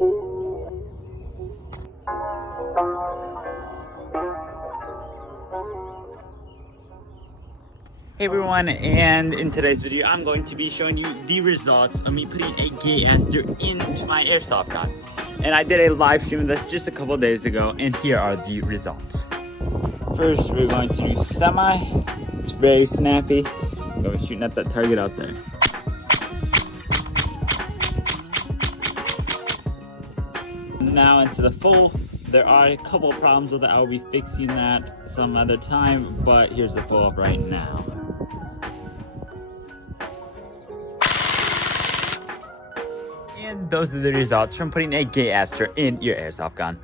Hey everyone, and in today's video I'm going to be showing you the results of me putting a gay aster into my airsoft gun. And I did a live stream of this just a couple days ago, and here are the results. First we're going to do semi. It's very snappy. I'm going to be shooting at that target out there. Now into the full. There are a couple of problems with it. I'll be fixing that some other time, but here's the full up right now. And those are the results from putting a gay aster in your airsoft gun.